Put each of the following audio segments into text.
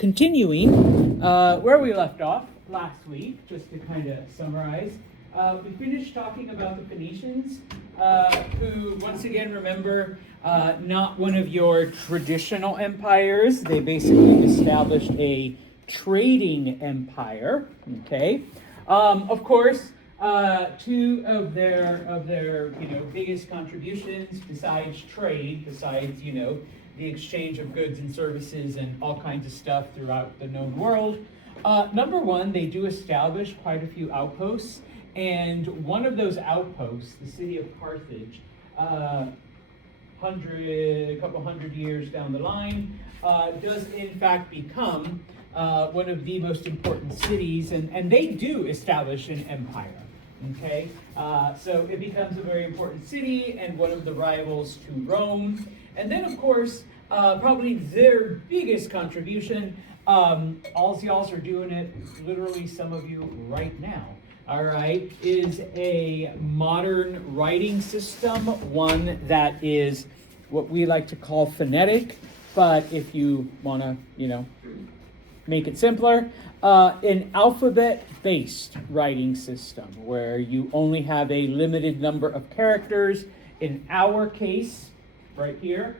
continuing where we left off last week, just to kind of summarize, we finished talking about the Phoenicians, who, once again, remember, not one of your traditional empires. They basically established a trading empire. Okay, of course. Two of their biggest contributions, besides trade, besides the exchange of goods and services and all kinds of stuff throughout the known world. Number one, they do establish quite a few outposts, and one of those outposts, the city of Carthage, a couple hundred years down the line, does in fact become one of the most important cities, and they do establish an empire. Okay, so it becomes a very important city and one of the rivals to Rome. And then, of course, probably their biggest contribution, all y'all are doing it, literally some of you right now, all right, is a modern writing system, one that is what we like to call phonetic, but if you want to, make it simpler, an alphabet-based writing system where you only have a limited number of characters. In our case, right here,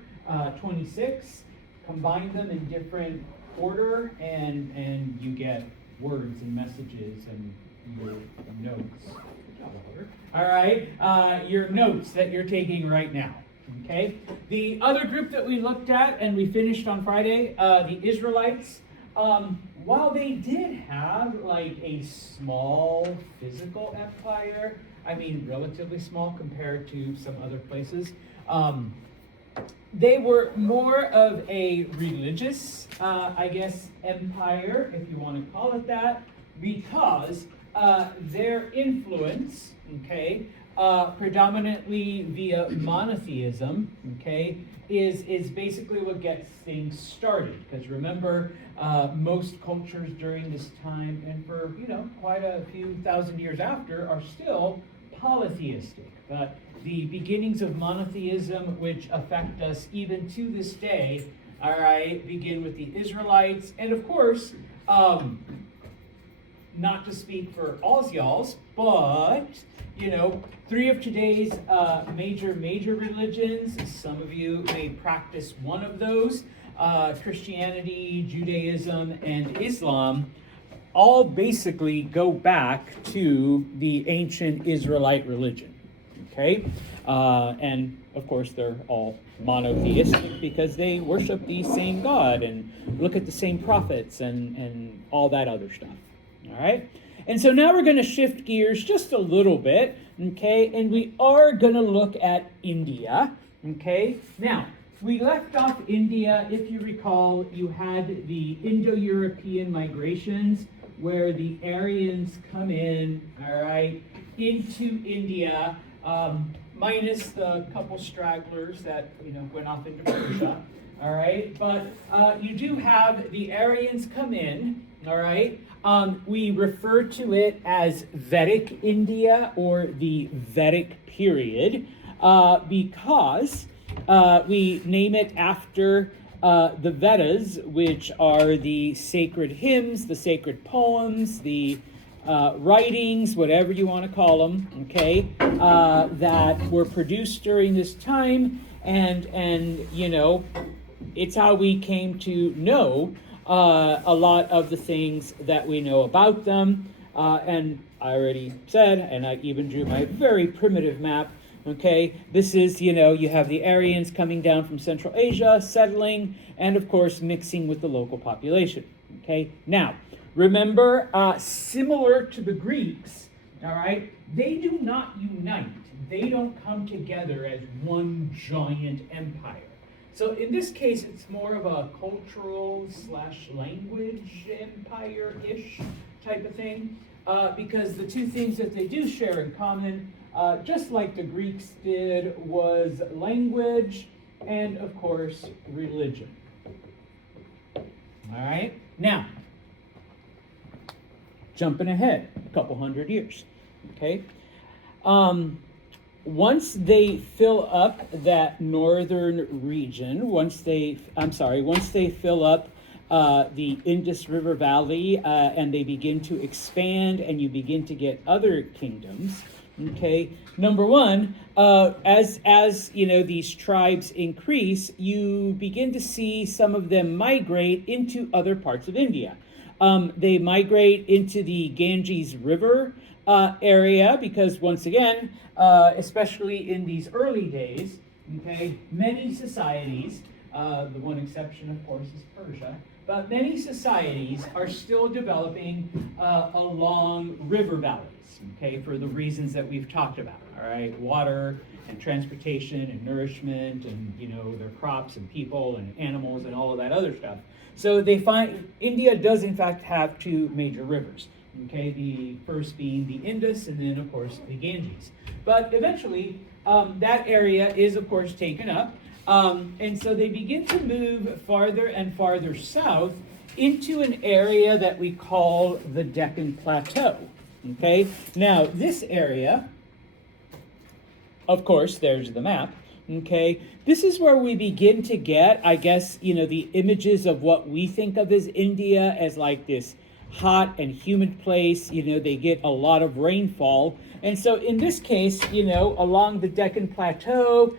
26. Combine them in different order, and you get words and messages and your notes. All right, your notes that you're taking right now. Okay. The other group that we looked at and we finished on Friday, the Israelites. While they did have like a small physical empire, I mean relatively small compared to some other places, they were more of a religious, empire, if you want to call it that, because their influence, predominantly via monotheism, is basically what gets things started. Because remember, most cultures during this time, and for quite a few thousand years after, are still polytheistic. But the beginnings of monotheism, which affect us even to this day, all right, begin with the Israelites, and of course, not to speak for all y'all's, but three of today's major religions. Some of you may practice one of those. Christianity, Judaism, and Islam all basically go back to the ancient Israelite religion. Okay? And of course, they're all monotheistic because they worship the same God and look at the same prophets and all that other stuff. All right? And so now we're going to shift gears just a little bit, okay? And we are going to look at India, okay? Now, we left off India. If you recall, you had the Indo-European migrations where the Aryans come in, all right, into India, minus the couple stragglers that, went off into Persia, all right? But you do have the Aryans come in, all right? We refer to it as Vedic India or the Vedic period because we name it after the Vedas, which are the sacred hymns, the sacred poems, the writings, whatever you want to call them, that were produced during this time, and it's how we came to know a lot of the things that we know about them. And I already said, and I even drew my very primitive map, this is, you have the Aryans coming down from Central Asia, settling, and of course mixing with the local population. Now, remember, similar to the Greeks, all right, they do not unite. They don't come together as one giant empire. So in this case, it's more of a cultural / language empire-ish type of thing, because the two things that they do share in common, just like the Greeks did, was language and, of course, religion. All right? Now, jumping ahead a couple hundred years, once they fill up that northern region, once they fill up the Indus River Valley, and they begin to expand, and you begin to get other kingdoms. Okay, number one, as you know, these tribes increase, you begin to see some of them migrate into other parts of India. They migrate into the Ganges River area because, once again, especially in these early days, okay, many societies, the one exception, of course, is Persia, but many societies are still developing along river valleys, okay, for the reasons that we've talked about, all right, water and transportation and nourishment and, you know, their crops and people and animals and all of that other stuff. So they find India does in fact have two major rivers, okay, the first being the Indus and then of course the Ganges. But eventually that area is of course taken up, and so they begin to move farther and farther south into an area that we call the Deccan Plateau. Okay, now this area, of course, there's the map. Okay, this is where we begin to get, I guess, you know, the images of what we think of as India as like this hot and humid place. You know, they get a lot of rainfall. And so in this case, you know, along the Deccan Plateau,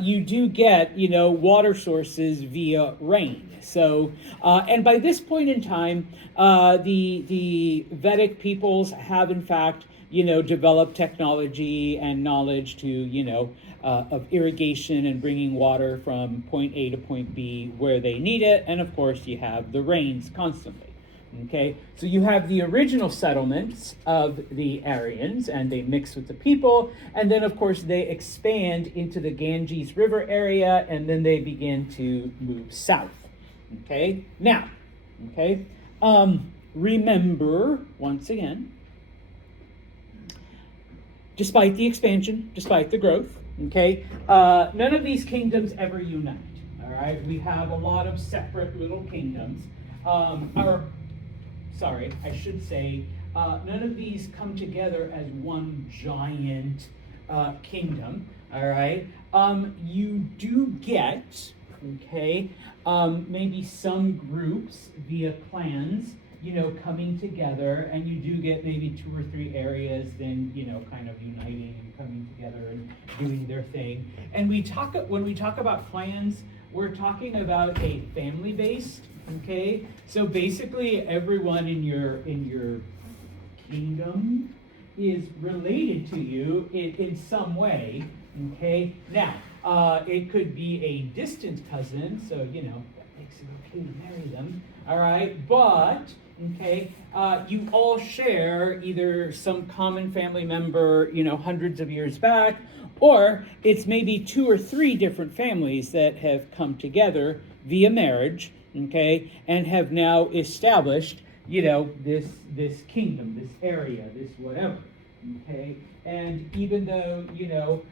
you do get, you know, water sources via rain. So, and by this point in time, the Vedic peoples have in fact, you know, developed technology and knowledge to, you know, of irrigation and bringing water from point A to point B where they need it. And of course, you have the rains constantly. Okay, so you have the original settlements of the Aryans, and they mix with the people, and then of course they expand into the Ganges River area, and then they begin to move south. Okay, now, okay, remember once again, despite the expansion, despite the growth, okay, none of these kingdoms ever unite. All right, we have a lot of separate little kingdoms. Sorry, I should say, none of these come together as one giant kingdom, all right? You do get, okay, maybe some groups via clans, you know, coming together, and you do get maybe 2 or 3 areas then, you know, kind of uniting and coming together and doing their thing. And when we talk about clans, we're talking about a family-based. Okay, so basically everyone in your kingdom is related to you in some way. Okay, now it could be a distant cousin, so you know that makes it okay to marry them. All right, but okay, you all share either some common family member, you know, hundreds of years back, or it's maybe 2 or 3 different families that have come together via marriage. Okay, and have now established, you know, this kingdom, this area, this whatever. Okay, and even though, you know,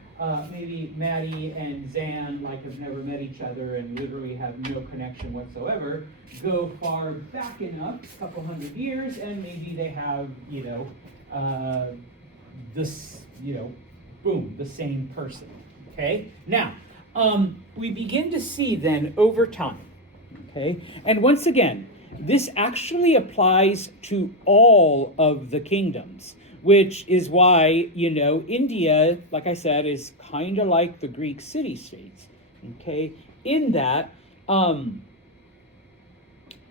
maybe Maddie and Zan like have never met each other and literally have no connection whatsoever, go far back enough, a couple hundred years, and maybe they have, you know, this, you know, boom, the same person. Okay, now we begin to see then over time. Okay, and once again, this actually applies to all of the kingdoms, which is why, you know, India, like I said, is kind of like the Greek city-states, okay, in that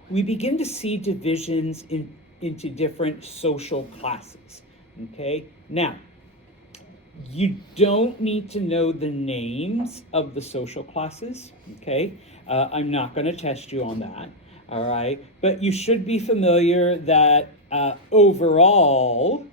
we begin to see divisions into different social classes, okay? Now, you don't need to know the names of the social classes, okay? I'm not going to test you on that, all right? But you should be familiar that overall,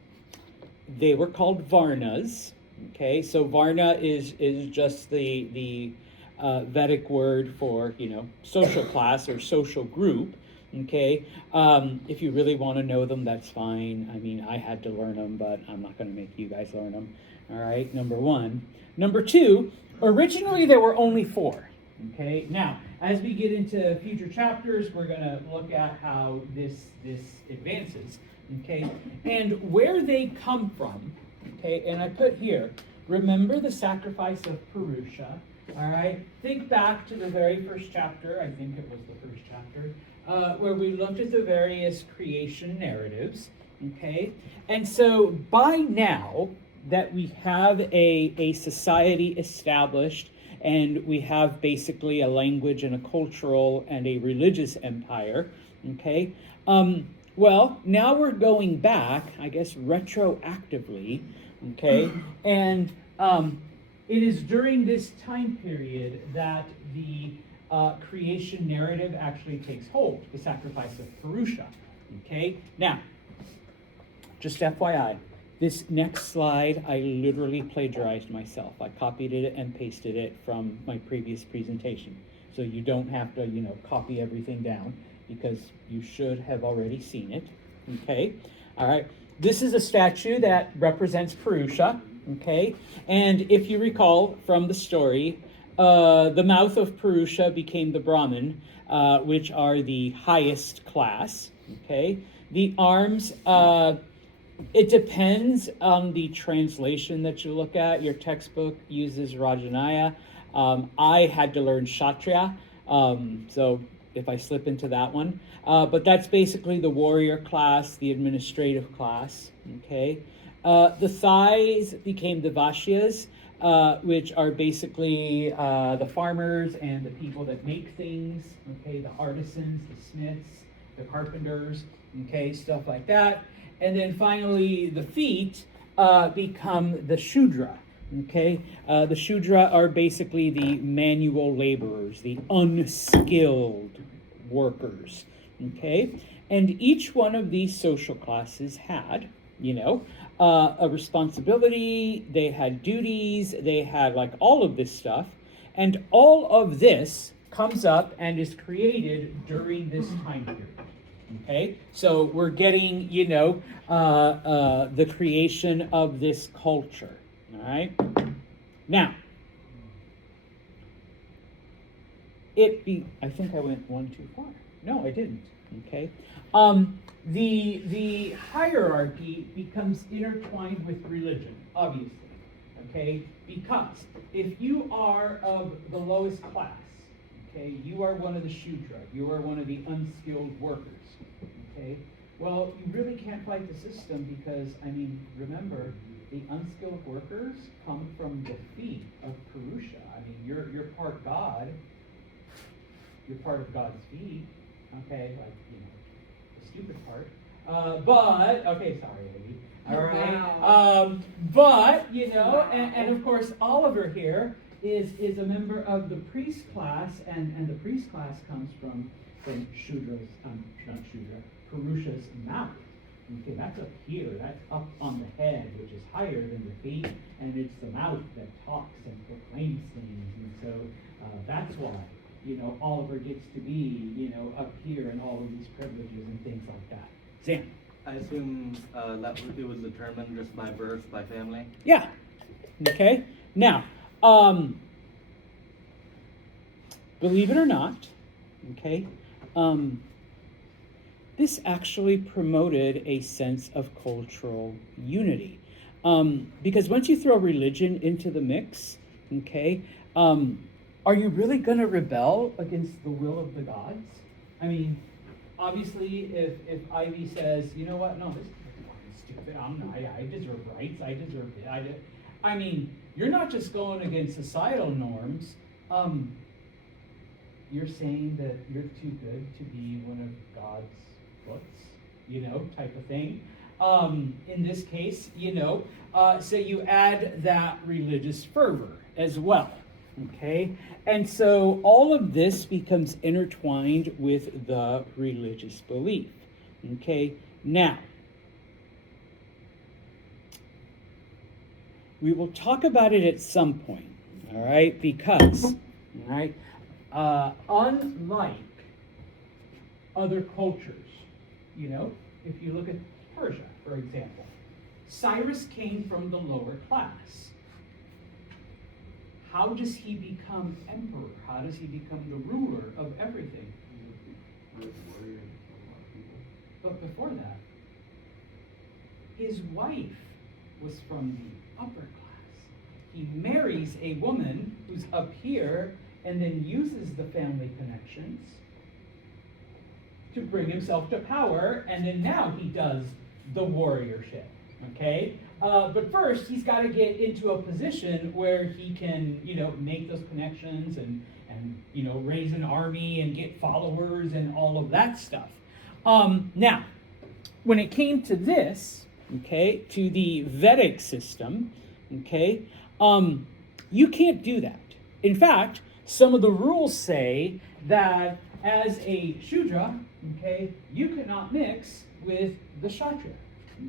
they were called Varnas, okay? So Varna is just the Vedic word for, you know, social class or social group, okay? If you really want to know them, that's fine. I mean, I had to learn them, but I'm not going to make you guys learn them, all right? Number 1. Number 2, originally there were only 4. Okay, now, as we get into future chapters, we're going to look at how this advances, okay, and where they come from, okay, and I put here, remember the sacrifice of Purusha, All right, think back to the very first chapter, I think it was the first chapter, where we looked at the various creation narratives, okay? And so by now that we have a society established and we have basically a language and a cultural and a religious empire, okay? Well, now we're going back, I guess, retroactively, okay? And it is during this time period that the creation narrative actually takes hold, the sacrifice of Purusha, okay? Now, just FYI, this next slide, I literally plagiarized myself. I copied it and pasted it from my previous presentation. So you don't have to, copy everything down because you should have already seen it, okay? All right, this is a statue that represents Purusha, okay? And if you recall from the story, the mouth of Purusha became the Brahmin, which are the highest class, okay? The arms, it depends on the translation that you look at. Your textbook uses Rajanaya. I had to learn Kshatriya, so if I slip into that one. But that's basically the warrior class, the administrative class, okay? The thighs became the Vaishyas, which are basically the farmers and the people that make things, okay? The artisans, the smiths, the carpenters, okay? Stuff like that. And then finally, the feet become the Shudra, okay? The Shudra are basically the manual laborers, the unskilled workers, okay? And each one of these social classes had, a responsibility, they had duties, they had like all of this stuff. And all of this comes up and is created during this time period. Okay, so we're getting, the creation of this culture. All right. Now, I think I went one too far. No, I didn't. Okay. The hierarchy becomes intertwined with religion, obviously. Okay, because if you are of the lowest class, okay, you are one of the Shudra, you are one of the unskilled workers. Okay, well, you really can't fight the system because, remember, the unskilled workers come from the feet of Purusha. You're part God. You're part of God's feet. Okay, the stupid part. Okay, sorry, Eddie. All right. Wow. And of course, Oliver here is a member of the priest class, and the priest class comes from Shudra's, not Shudra, Purusha's mouth. Okay, that's up here, that's up on the head, which is higher than the feet, and it's the mouth that talks and proclaims things, and so that's why, Oliver gets to be, up here and all of these privileges and things like that. Sam? I assume that it was determined just by birth, by family? Yeah. Okay, now, believe it or not, okay, this actually promoted a sense of cultural unity. Because once you throw religion into the mix, okay, are you really going to rebel against the will of the gods? Obviously, if Ivy says, you know what, no, this is stupid, I deserve rights, I deserve it, you're not just going against societal norms, you're saying that you're too good to be one of God's foots, type of thing. In this case, so you add that religious fervor as well, okay? And so all of this becomes intertwined with the religious belief, okay? Now, we will talk about it at some point, all right? Because, all right, unlike other cultures, if you look at Persia, for example, Cyrus came from the lower class. How does he become emperor? How does he become the ruler of everything? But before that, his wife was from the upper class. He marries a woman who's up here and then uses the family connections to bring himself to power, and then now he does the warriorship, okay? But first, he's got to get into a position where he can, make those connections and raise an army and get followers and all of that stuff. Now, when it came to this, okay, to the Vedic system, okay, you can't do that. In fact, some of the rules say that as a Shudra, okay, you cannot mix with the Kshatriya,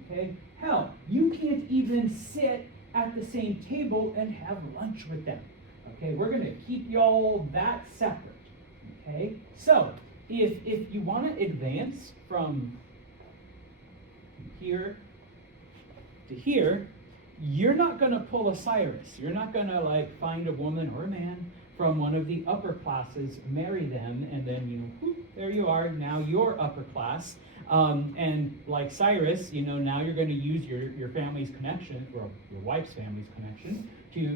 okay? Hell, you can't even sit at the same table and have lunch with them, okay? We're going to keep y'all that separate, okay? So, if you want to advance from here to here, you're not going to pull a Cyrus. You're not going to, find a woman or a man from one of the upper classes, marry them, and then, whoop, there you are, now you're upper class. And like Cyrus, now you're going to use your family's connection, or your wife's family's connection, to,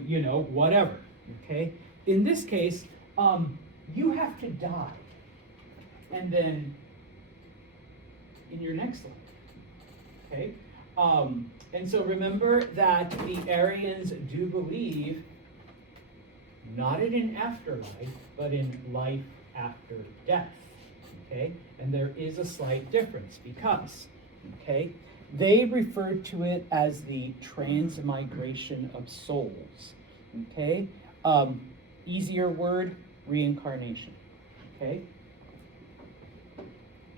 whatever, okay? In this case, you have to die. And then, in your next life, okay? And so remember that the Aryans do believe not in an afterlife, but in life after death, okay? And there is a slight difference because, okay, they refer to it as the transmigration of souls, okay? Easier word, reincarnation, okay?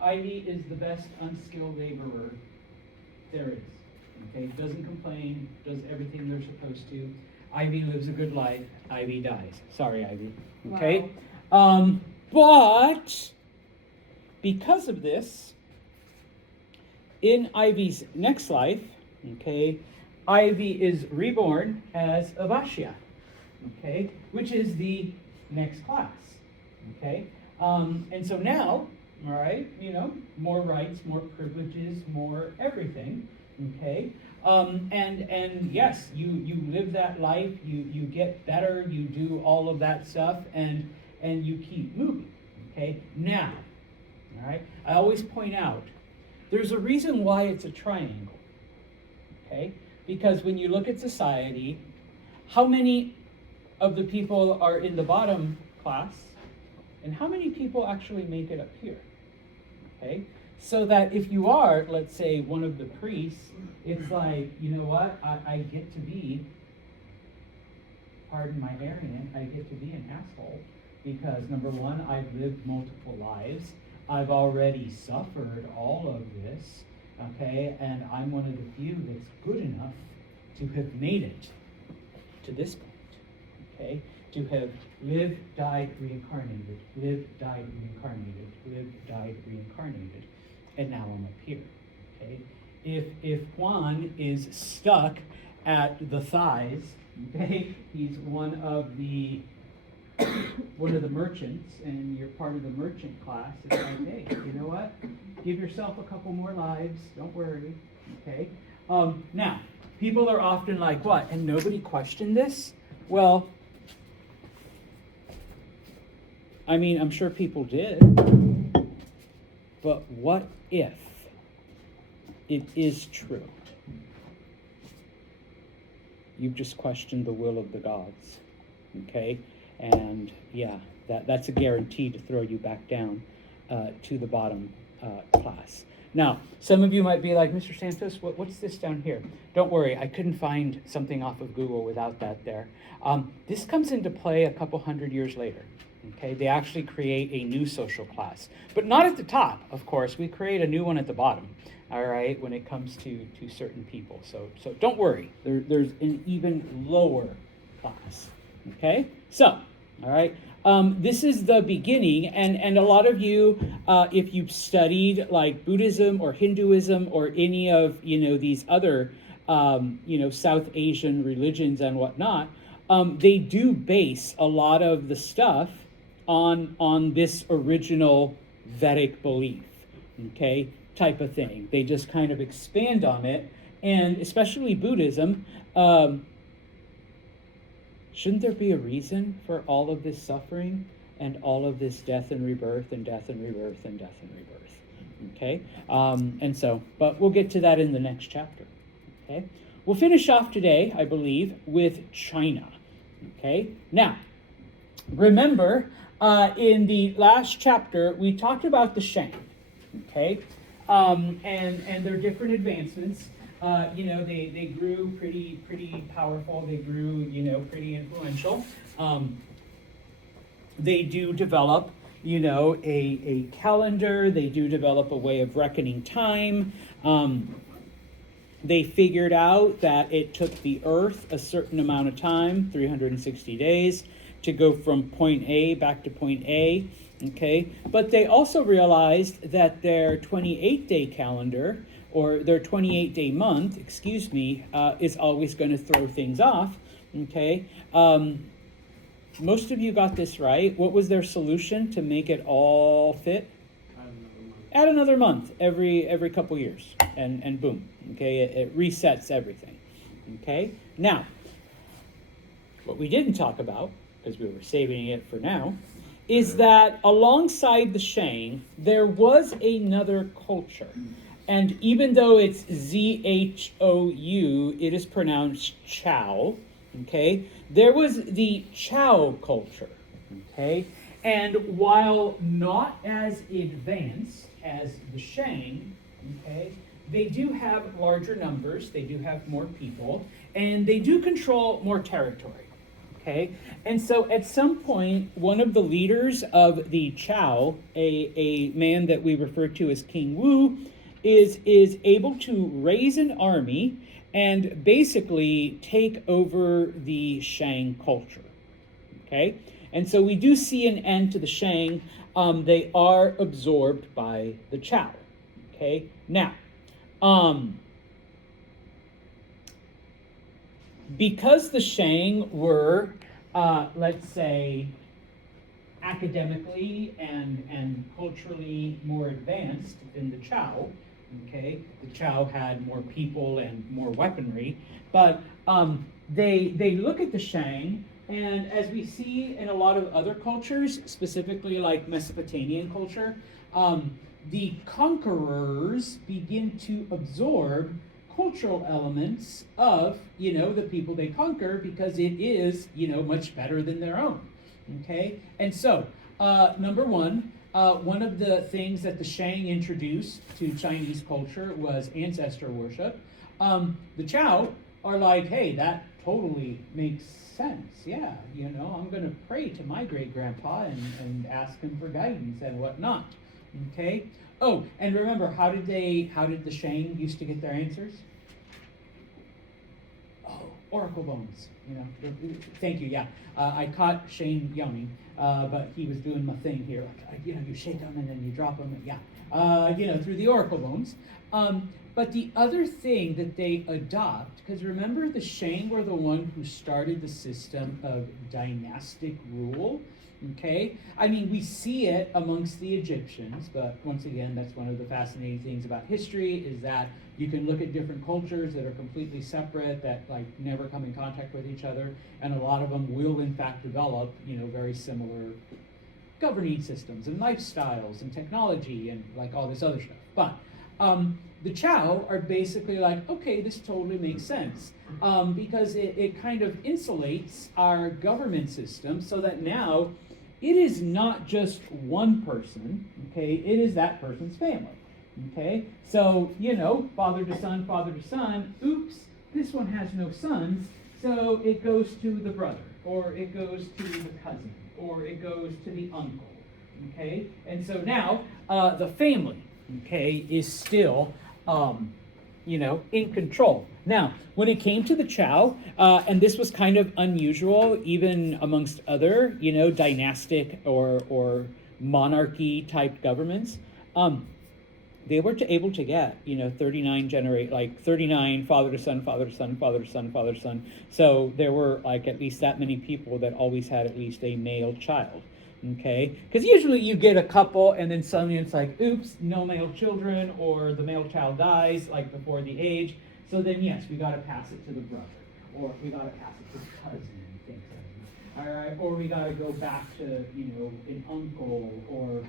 Ivy is the best unskilled laborer there is, okay? Doesn't complain, does everything they're supposed to. Ivy lives a good life, Ivy dies. Sorry, Ivy. Okay? Wow. But because of this, in Ivy's next life, okay, Ivy is reborn as Avashya, okay, which is the next class, okay? And so now, all right, more rights, more privileges, more everything, okay? And yes, you live that life, you get better, you do all of that stuff, and you keep moving, okay? Now, all right, I always point out, there's a reason why it's a triangle, okay? Because when you look at society, how many of the people are in the bottom class, and how many people actually make it up here, okay? So that if you are, let's say, one of the priests, it's like, you know what, I get to be, pardon my Aryan, I get to be an asshole because, number one, I've lived multiple lives. I've already suffered all of this, okay, and I'm one of the few that's good enough to have made it to this point, okay, to have lived, died, reincarnated, lived, died, reincarnated, lived, died, reincarnated. And now I'm up here, okay? If Juan is stuck at the thighs, okay, he's one of the merchants, and you're part of the merchant class. It's like, hey, you know what? Give yourself a couple more lives. Don't worry, okay? Now, people are often like, what? And nobody questioned this? Well, I mean, I'm sure people did. But what if it is true? You've just questioned the will of the gods, okay? And yeah, that's a guarantee to throw you back down to the bottom class. Now, some of you might be like, Mr. Santos, what's this down here? Don't worry, I couldn't find something off of Google without that there. This comes into play a couple hundred years later. Okay, they actually create a new social class, but not at the top, of course. We create a new one at the bottom, all right, when it comes to certain people. So don't worry, there's an even lower class, okay? So, all right, this is the beginning, and a lot of you, if you've studied like Buddhism or Hinduism or any of, these other, South Asian religions and whatnot, they do base a lot of the stuff on this original Vedic belief, okay, type of thing. They just kind of expand on it, and especially Buddhism, shouldn't there be a reason for all of this suffering and all of this death and rebirth and death and rebirth and death and rebirth? Okay? And so, but we'll get to that in the next chapter. Okay? We'll finish off today, I believe, with China. Okay? Now, remember, in the last chapter, we talked about the Shang. Okay? And their different advancements. They grew pretty powerful. They grew, pretty influential. They do develop, a calendar. They do develop a way of reckoning time. They figured out that it took the Earth a certain amount of time, 360 days, to go from point A back to point A. Okay, but they also realized that their 28-day calendar, or their 28-day month, is always going to throw things off. Okay, most of you got this right. What was their solution to make it all fit? Add another month every couple years, and boom. Okay, it resets everything. Okay, now what we didn't talk about, because we were saving it for now, is that alongside the Shang, there was another culture. And even though it's Zhou, it is pronounced Chow, okay? There was the Chow culture, okay? And while not as advanced as the Shang, okay, they do have larger numbers, they do have more people, and they do control more territory. Okay, and so at some point, one of the leaders of the Chow, a man that we refer to as King Wu, is able to raise an army and basically take over the Shang culture. Okay, and so we do see an end to the Shang. They are absorbed by the Chow. Okay, now, because the Shang were, let's say, academically and culturally more advanced than the Chow, okay? The Chow had more people and more weaponry, but they look at the Shang, and as we see in a lot of other cultures, specifically like Mesopotamian culture, the conquerors begin to absorb cultural elements of, the people they conquer, because it is, much better than their own, okay? And so, number one of the things that the Shang introduced to Chinese culture was ancestor worship. The Chow are like, hey, that totally makes sense. Yeah, I'm going to pray to my great-grandpa and ask him for guidance and whatnot, okay? Oh, and remember, how did the Shang used to get their answers? Oh, oracle bones. Thank you. Yeah, I caught Shane yawning, but he was doing my thing here. Like, you shake them and then you drop them. Yeah, through the oracle bones. But the other thing that they adopt, because remember, the Shang were the one who started the system of dynastic rule. Okay, I mean, we see it amongst the Egyptians, but once again, that's one of the fascinating things about history, is that you can look at different cultures that are completely separate, that never come in contact with each other, and a lot of them will in fact develop, very similar governing systems and lifestyles and technology and all this other stuff. But the Chow are basically like, okay, this totally makes sense, because it kind of insulates our government system so that now it is not just one person, okay, it is that person's family, okay? So, father to son, oops, this one has no sons, so it goes to the brother, or it goes to the cousin, or it goes to the uncle, okay? And so now, the family, okay, is still, in control. Now, when it came to the Chow, and this was kind of unusual even amongst other, dynastic or monarchy type governments, they were able to get, 39 father to son, father to son, father to son, father to son. So there were at least that many people that always had at least a male child. Okay, because usually you get a couple and then suddenly it's oops, no male children, or the male child dies before the age. So then yes, we got to pass it to the brother, or we got to pass it to the cousin, and things like all right, or we got to go back to, an uncle or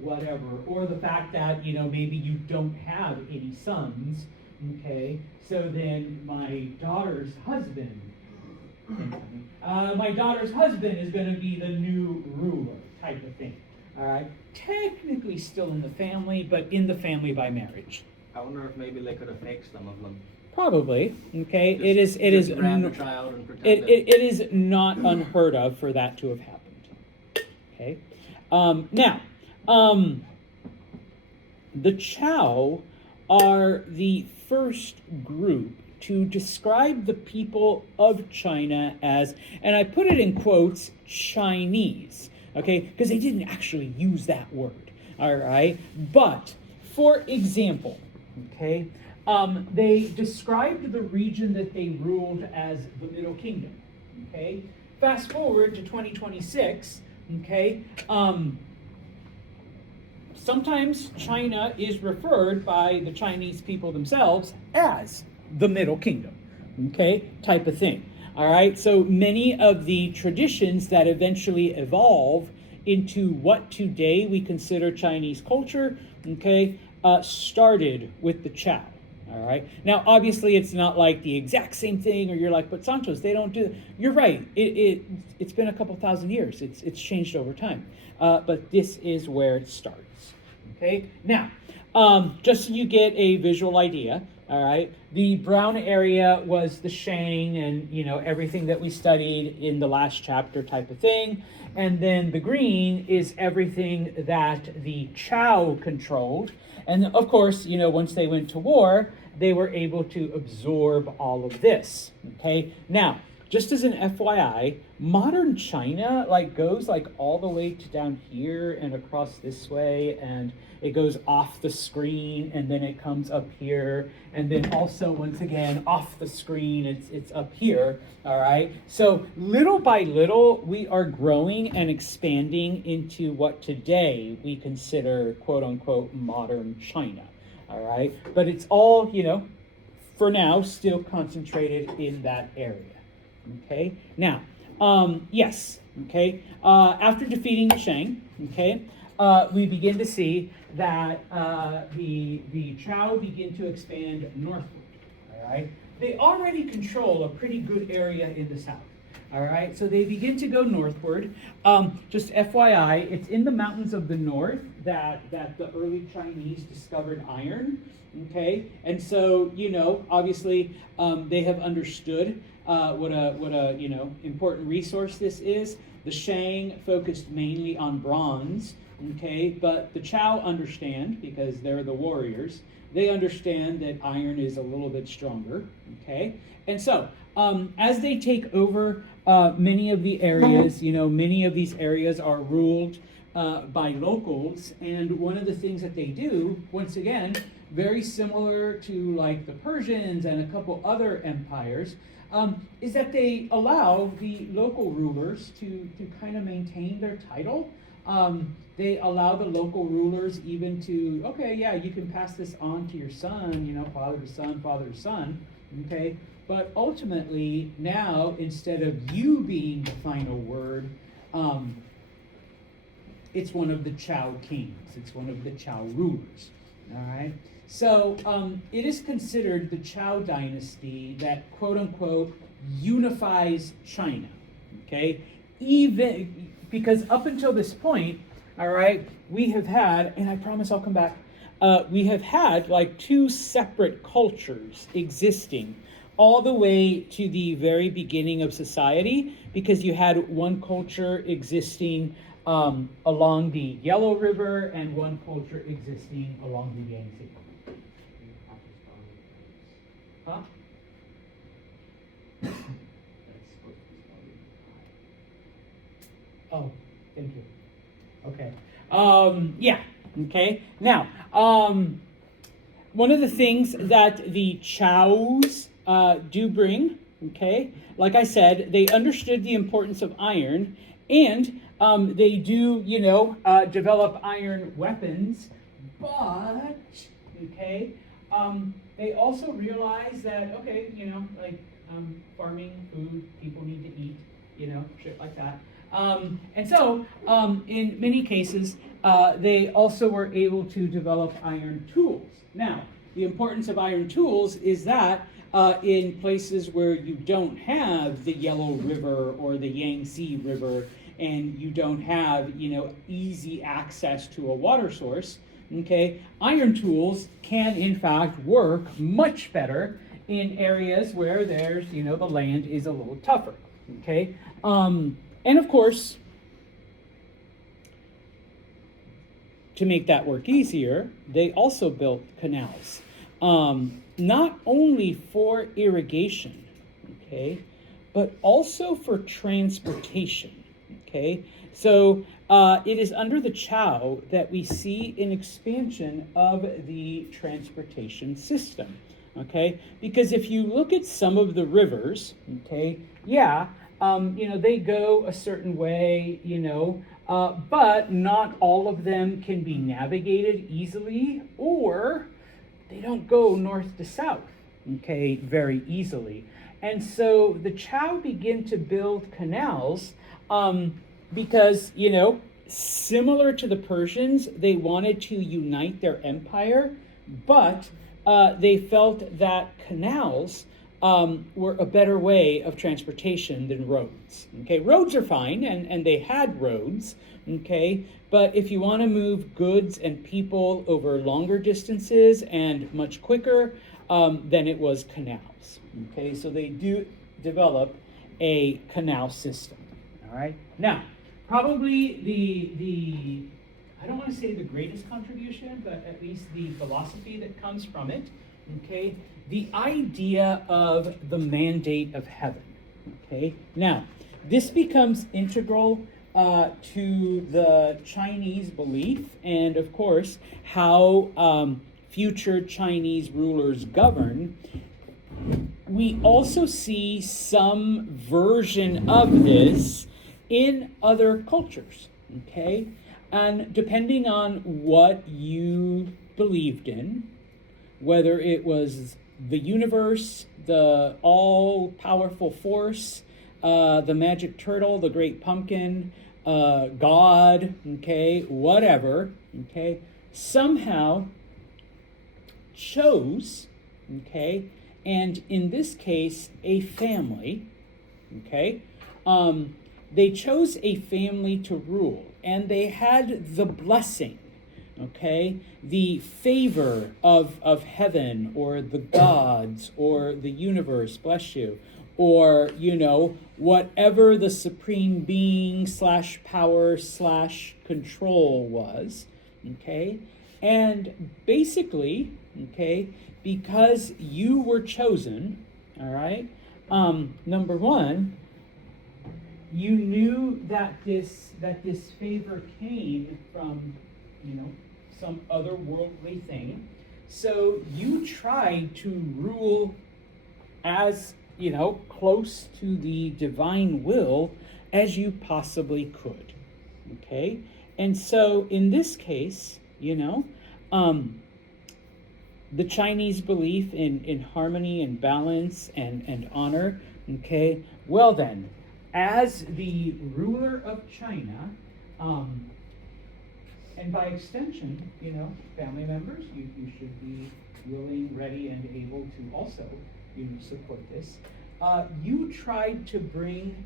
whatever, or the fact that, maybe you don't have any sons, okay, so then my daughter's husband is going to be the new ruler type of thing, all right, technically still in the family, but in the family by marriage. I wonder if maybe they could have faked some of them. Probably, okay. Just ran the child and pretended. It is not unheard of for that to have happened. Okay. Now, the Chow are the first group to describe the people of China as, and I put it in quotes, Chinese, okay, because they didn't actually use that word, all right? But, for example, okay, they described the region that they ruled as the Middle Kingdom, okay? Fast forward to 2026, okay, sometimes China is referred by the Chinese people themselves as the Middle Kingdom, okay, type of thing. All right, so many of the traditions that eventually evolve into what today we consider Chinese culture, okay, started with the Chow. All right. Now, obviously, it's not like the exact same thing, or you're like, but Santos, they don't do. You're right. It's been a couple thousand years. It's changed over time, but this is where it starts. Okay. Now, just so you get a visual idea. All right. The brown area was the Shang, and everything that we studied in the last chapter, type of thing. And then the green is everything that the Chow controlled. And of course, once they went to war, they were able to absorb all of this, okay? Now, just as an FYI, modern China goes all the way to down here and across this way, and it goes off the screen, and then it comes up here, and then also, once again, off the screen, it's up here, all right? So little by little, we are growing and expanding into what today we consider, quote unquote, modern China, all right? But it's all, for now, still concentrated in that area, okay? Now, yes, okay, after defeating the Shang, okay, we begin to see that the Chow begin to expand northward, all right? They already control a pretty good area in the south, all right? So they begin to go northward. Just FYI, it's in the mountains of the north that the early Chinese discovered iron, okay? And so, obviously, they have understood what a important resource this is. The Shang focused mainly on bronze, okay, but the Chow understand, because they're the warriors, they understand that iron is a little bit stronger, okay? And so, as they take over many of the areas, many of these areas are ruled by locals, and one of the things that they do, once again, very similar to the Persians and a couple other empires, is that they allow the local rulers to kind of maintain their title. They allow the local rulers even to, okay, yeah, you can pass this on to your son, father to son, okay? But ultimately, now, instead of you being the final word, it's one of the Chow kings. It's one of the Chow rulers, all right? So it is considered the Chow dynasty that, quote unquote, unifies China, okay? Even because up until this point, all right, we have had, and I promise I'll come back, we have had two separate cultures existing all the way to the very beginning of society, because you had one culture existing along the Yellow River and one culture existing along the Yangtze. Huh? Oh, thank you. Okay. Yeah. Okay. Now, one of the things that the Chows do bring, okay, like I said, they understood the importance of iron, and they do, develop iron weapons, but, okay, they also realize that, okay, farming, food, people need to eat, shit like that. And so, in many cases, they also were able to develop iron tools. Now, the importance of iron tools is that in places where you don't have the Yellow River or the Yangtze River, and you don't have, easy access to a water source, okay, iron tools can in fact work much better in areas where there's, the land is a little tougher, okay? And of course, to make that work easier, they also built canals, not only for irrigation, okay, but also for transportation, okay? So it is under the Chao that we see an expansion of the transportation system, okay? Because if you look at some of the rivers, okay, they go a certain way, but not all of them can be navigated easily, or they don't go north to south, okay, very easily. And so the Chao begin to build canals because, similar to the Persians, they wanted to unite their empire, but they felt that canals were a better way of transportation than roads. Okay, roads are fine, and they had roads, okay, but if you want to move goods and people over longer distances and much quicker, then it was canals. Okay, so they do develop a canal system. All right, now probably the I don't want to say the greatest contribution, but at least the philosophy that comes from it. Okay, the idea of the mandate of heaven. Okay, now this becomes integral to the Chinese belief, and of course how future Chinese rulers govern. We also see some version of this in other cultures. Okay, and depending on what you believed in, whether it was the universe, the all-powerful force, the magic turtle, the great pumpkin, God, okay, whatever, okay, somehow chose, okay, and in this case, a family, okay, they chose a family to rule, and they had the blessing, okay, the favor of heaven or the gods or the universe, bless you, or, whatever the supreme being / power / control was, okay, and basically, okay, because you were chosen, all right, number one, you knew that this favor came from, some other worldly thing. So you tried to rule as, close to the divine will as you possibly could. Okay? And so in this case, the Chinese belief in harmony and balance and honor, okay, well then, as the ruler of China, and by extension, family members, you should be willing, ready, and able to also, support this. You tried to bring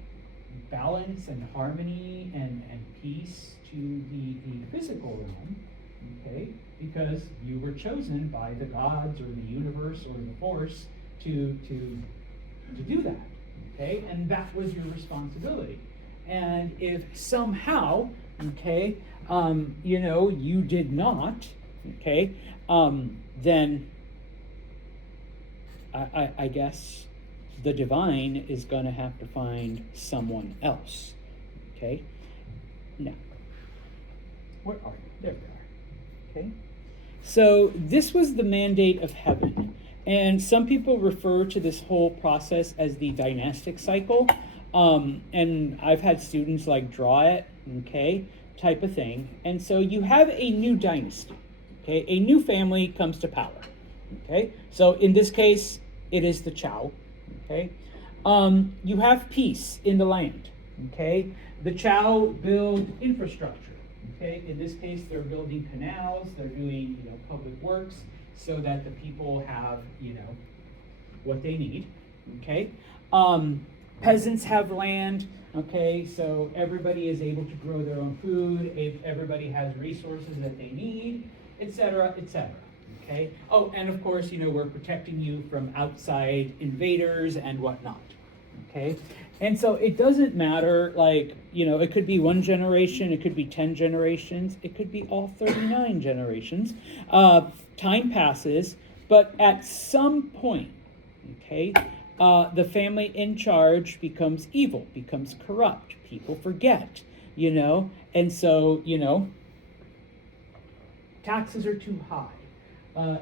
balance and harmony and peace to the physical realm, okay, because you were chosen by the gods or the universe or the force to do that, okay, and that was your responsibility. And if somehow, okay, you did not, okay, then I guess the divine is going to have to find someone else, okay? Now, where are you? There we are, okay? So this was the mandate of heaven, and some people refer to this whole process as the dynastic cycle, and I've had students draw it, okay, type of thing. And so you have a new dynasty, okay? A new family comes to power, okay? So in this case, it is the Chao, okay? You have peace in the land, Okay, the Chow build infrastructure. Okay, in this case, they're building canals, they're doing, public works so that the people have, what they need. Okay, peasants have land. Okay, so everybody is able to grow their own food. Everybody has resources that they need, etc., etc. Okay. Oh, and of course, we're protecting you from outside invaders and whatnot. Okay. And so it doesn't matter, it could be one generation, it could be 10 generations, it could be all 39 generations. Time passes, but at some point, okay, the family in charge becomes evil, becomes corrupt. People forget, and so, taxes are too high.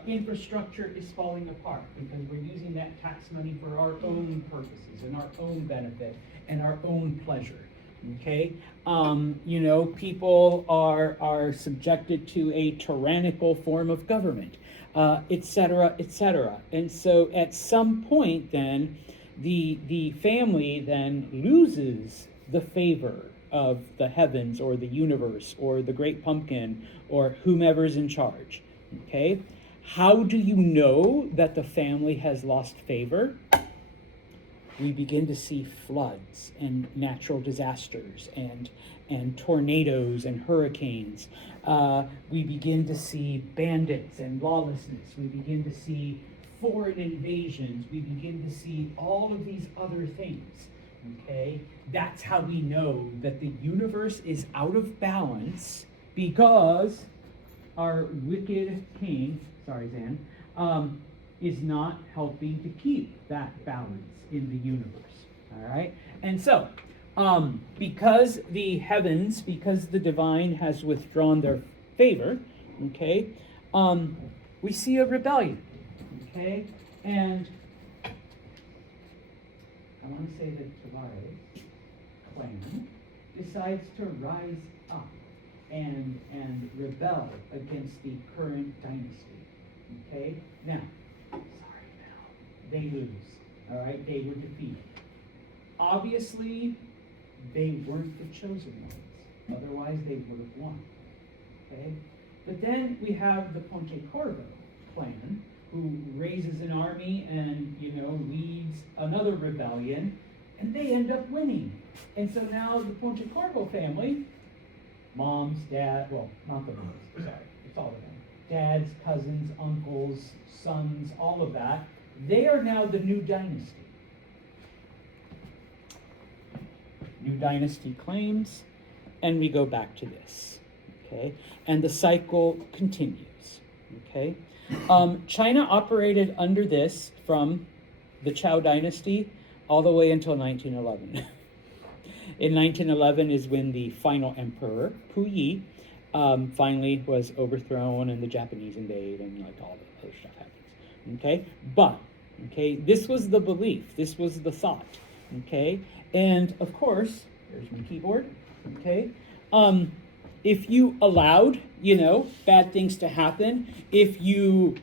Infrastructure is falling apart because we're using that tax money for our own purposes and our own benefit and our own pleasure. Okay, people are subjected to a tyrannical form of government, etc., etc. And so, at some point, then the family then loses the favor of the heavens or the universe or the great pumpkin or whomever's in charge. Okay. How do you know that the family has lost favor? We begin to see floods and natural disasters and tornadoes and hurricanes. We begin to see bandits and lawlessness. We begin to see foreign invasions. We begin to see all of these other things. Okay? That's how we know that the universe is out of balance because our wicked king, sorry, Zan, is not helping to keep that balance in the universe. All right? And so, because the heavens, because the divine has withdrawn their favor, okay, we see a rebellion. Okay? And I want to say that Tavares clan decides to rise up and rebel against the current dynasty. Okay? Now, they lose. All right? They were defeated. Obviously, they weren't the chosen ones. Otherwise, they would have won. Okay? But then we have the Ponte Corvo clan, who raises an army and, leads another rebellion, and they end up winning. And so now the Ponte Corvo family, moms, dad, well, not the moms, sorry, it's all of them. Dads, cousins, uncles, sons, all of that. They are now the new dynasty. New dynasty claims, and we go back to this. Okay? And the cycle continues. Okay? China operated under this from the Chow dynasty all the way until 1911. In 1911 is when the final emperor, Puyi, finally was overthrown and the Japanese invade and all the other stuff happens. Okay? But, this was the belief. This was the thought. Okay? And, of course, there's my keyboard. Okay? If you allowed, bad things to happen, if you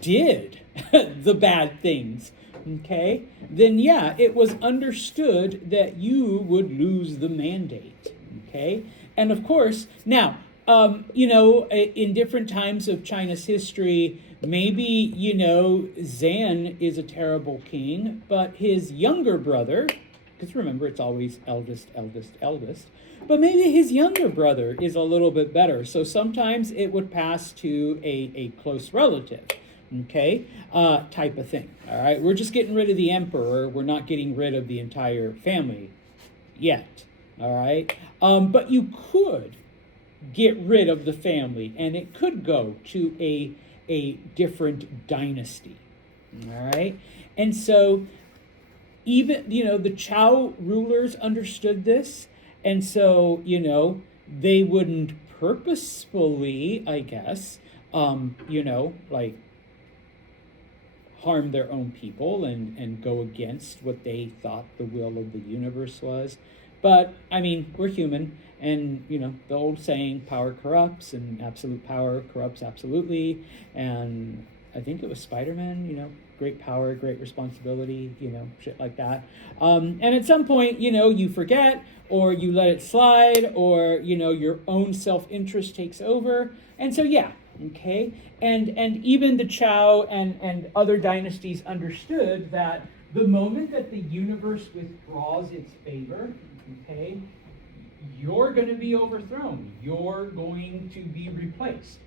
did the bad things, okay, then yeah, it was understood that you would lose the mandate, okay? And of course, now, in different times of China's history, maybe, Zan is a terrible king, but his younger brother, because remember, it's always eldest, eldest, eldest, but maybe his younger brother is a little bit better. So sometimes it would pass to a close relative, okay, type of thing. All right, we're just getting rid of the emperor. We're not getting rid of the entire family yet. All right, but you could get rid of the family, and it could go to a different dynasty. All right, and so even the Chow rulers understood this. And so, they wouldn't purposefully, I guess, harm their own people and go against what they thought the will of the universe was. But, we're human. And, the old saying, power corrupts and absolute power corrupts absolutely. And I think it was Spider-Man, great power, great responsibility, shit like that. And at some point, you forget, or you let it slide, or, your own self-interest takes over. And so, yeah, okay. And even the Zhou and other dynasties understood that the moment that the universe withdraws its favor, okay, you're going to be overthrown. You're going to be replaced,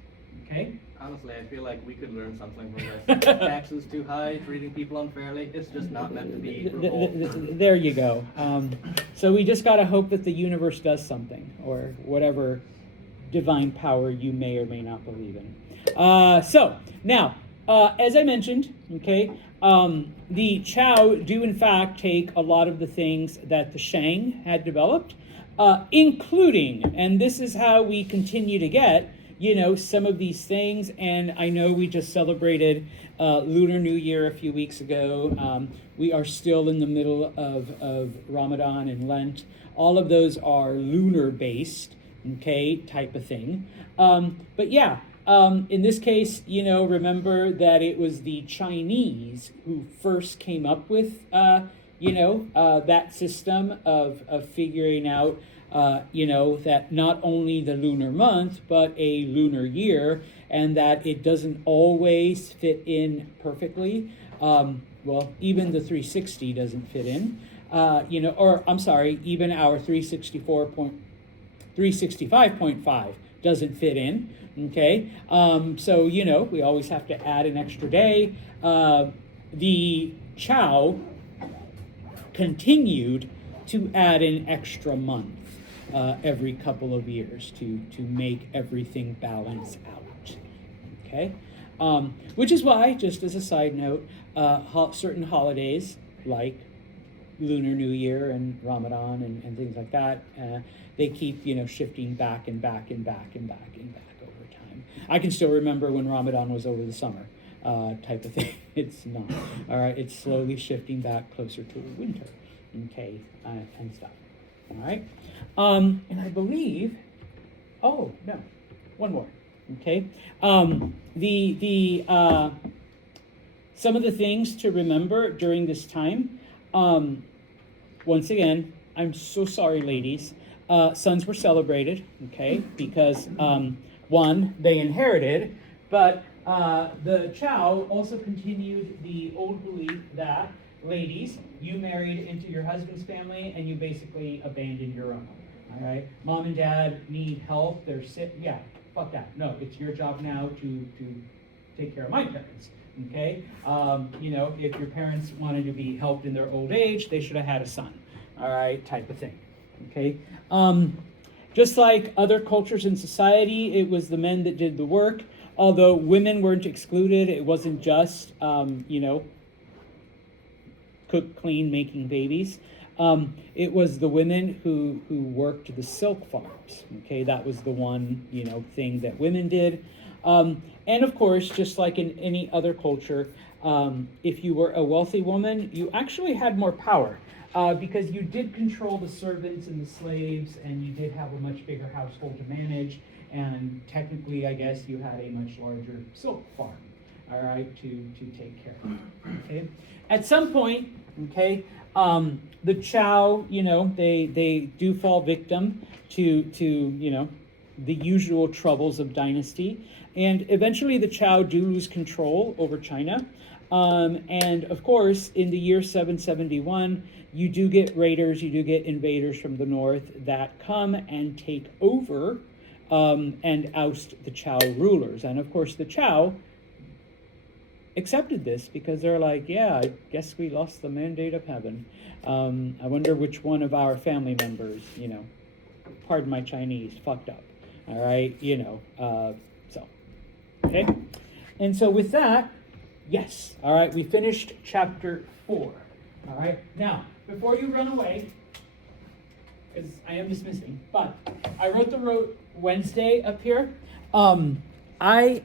okay? Honestly, I feel like we could learn something from this. Taxes too high, treating people unfairly, it's just not meant to be. There you go. So we just got to hope that the universe does something, or whatever divine power you may or may not believe in. So now, as I mentioned, okay, the Zhou do in fact take a lot of the things that the Shang had developed, including, and this is how we continue to get, some of these things. And I know we just celebrated Lunar New Year a few weeks ago. We are still in the middle of Ramadan and Lent. All of those are lunar based, okay, type of thing. But yeah, in this case, remember that it was the Chinese who first came up with, that system of figuring out, that not only the lunar month, but a lunar year, and that it doesn't always fit in perfectly. Well, even the 360 doesn't fit in, or I'm sorry, even our 365.5 doesn't fit in. Okay, so we always have to add an extra day. The Zhou continued to add an extra month every couple of years to make everything balance out. Okay, which is why, just as a side note, certain holidays like Lunar New Year and Ramadan and things like that, they keep shifting back and back and back and back and back over time. I can still remember when Ramadan was over the summer, type of thing. It's not. All right, it's slowly shifting back closer to winter, okay, and stuff. All right, and I believe, oh no, one more. Okay, some of the things to remember during this time. Once again, I'm so sorry, ladies. Sons were celebrated, okay, because one, they inherited, but the Zhou also continued the old belief that, ladies, you married into your husband's family and you basically abandoned your own. All right, mom and dad need help. They're sick. Yeah, fuck that. No, it's your job now to take care of my parents. Okay, if your parents wanted to be helped in their old age, they should have had a son. All right, type of thing. Okay, just like other cultures in society, it was the men that did the work. Although women weren't excluded, it wasn't just cook, clean, making babies. It was the women who worked the silk farms. Okay, that was the one thing that women did. And of course, just like in any other culture, if you were a wealthy woman, you actually had more power because you did control the servants and the slaves, and you did have a much bigger household to manage. And technically, I guess you had a much larger silk farm, all right, to take care of. Okay. At some point, okay, the Zhou, they do fall victim to the usual troubles of dynasty. And eventually the Zhou do lose control over China. And of course, in the year 771, you do get raiders, you do get invaders from the north that come and take over and oust the Zhou rulers. And of course, the Zhou accepted this because they're like, yeah, I guess we lost the mandate of heaven. I wonder which one of our family members, pardon my Chinese, fucked up. All right, okay, and so with that, yes, all right, we finished chapter 4. All right, now, before you run away, because I am dismissing, but I wrote Wednesday up here. I